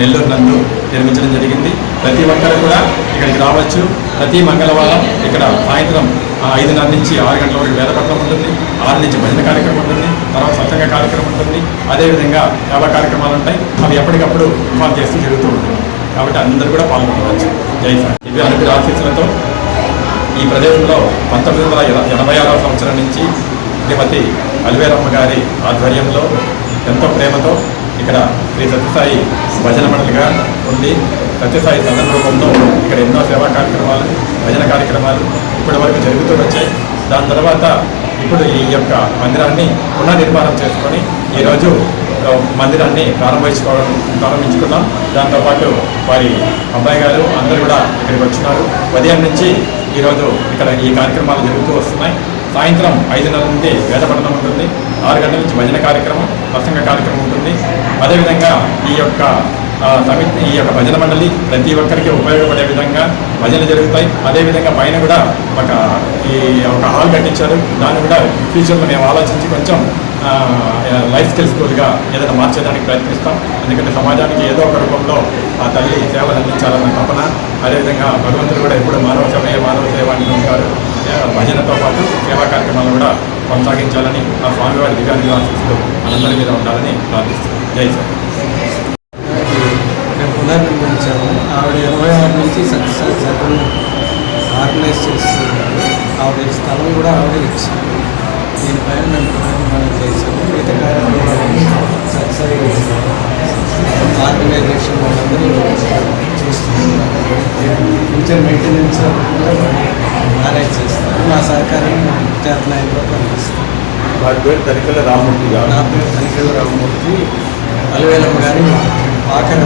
నెల్లూరు నందు నిర్మించడం జరిగింది. ప్రతి ఒక్కరు కూడా ఇక్కడికి రావచ్చు. ప్రతి మంగళవారం ఇక్కడ సాయంత్రం 5:30 నుంచి 6 గంటల వరకు వేదపట్నం ఉంటుంది. 6 నుంచి భజన కార్యక్రమం ఉంటుంది. తర్వాత సత్సంగ కార్యక్రమం ఉంటుంది. అదేవిధంగా సేవా కార్యక్రమాలు ఉంటాయి. అవి ఎప్పటికప్పుడు ఇన్ఫార్మ్ చేస్తూ జరుగుతూ ఉంటుంది. కాబట్టి అందరూ కూడా పాల్గొనవచ్చు. జై సార్. ఇవి అనుగ్రహ ఆశీస్సులతో ఈ ప్రదేశంలో 1986వ సంవత్సరం నుంచి శ్రీమతి అలివేరమ్మ గారి ఆధ్వర్యంలో ఎంతో ప్రేమతో ఇక్కడ శ్రీ సత్యసాయి భజన మండలిగా ఉండి సత్యసాయి సందర్భంలో ఇక్కడ ఎన్నో సేవా కార్యక్రమాలు, భజన కార్యక్రమాలు ఇప్పటి వరకు జరుగుతూ వచ్చాయి. దాని తర్వాత ఇప్పుడు ఈ యొక్క మందిరాన్ని పునర్నిర్మాణం చేసుకొని ఈరోజు మందిరాన్ని ప్రారంభించుకున్నాం. దాంతోపాటు వారి అబ్బాయి గారు అందరూ కూడా ఇక్కడికి వచ్చినారు. ఉదయం నుంచి ఈరోజు ఇక్కడ ఈ కార్యక్రమాలు జరుగుతూ వస్తున్నాయి. సాయంత్రం 5:30 నుండి వేదపఠనం ఉంటుంది. 6 గంటల నుంచి భజన కార్యక్రమం, ప్రసంగ కార్యక్రమం ఉంటుంది. అదేవిధంగా ఈ యొక్క భజన మండలి ప్రతి ఒక్కరికి ఉపయోగపడే విధంగా భజనలు జరుగుతాయి. అదేవిధంగా పైన కూడా ఒక హాల్ కట్టించారు. దాన్ని కూడా ఫ్యూచర్లో మేము ఆలోచించి కొంచెం లైఫ్ స్కిల్ స్కూల్గా ఏదైనా మార్చేదానికి ప్రయత్నిస్తాం. ఎందుకంటే సమాజానికి ఏదో ఒక రూపంలో ఆ తల్లి సేవలు అందించాలన్న తపన. అదేవిధంగా భగవంతుడు కూడా ఎప్పుడు మానవ సేవ అంటూ ఉంటారు. భజనతో పాటు సేవా కార్యక్రమాలు కూడా కొనసాగించాలని ఆ స్వామివారి దివ్యాంగ ఆశీస్సులు మనందరి మీద ఉండాలని ప్రార్థిస్తున్నాం. జై సార్. మేము పునర్నిర్మించాము. ఆవిడ 26 నుంచి సక్సెస్ జగన్ ఆర్గనైజ్ చేస్తున్నారు. ఆవిడ స్థలం కూడా ఆవిడ ఇచ్చాము. దీనిపైన మేము పునర్నిర్మాణం చేసాము. మిగతా కార్యక్రమాలను సక్సెస్ ఆర్గనైజేషన్ వాళ్ళందరూ చూస్తున్నారు. ఫ్యూచర్ మెయింటెనెన్స్ మేనేజ్ చేస్తారు. మా సహకారాన్ని చేతనాయంలో పనిపిస్తాం. వారి పేరు తనికెళ్ళ రామమూర్తి గారు. నా పేరు తనికెళ్ళ రామమూర్తి. అలివేలమ్మ గారి ఆఖరి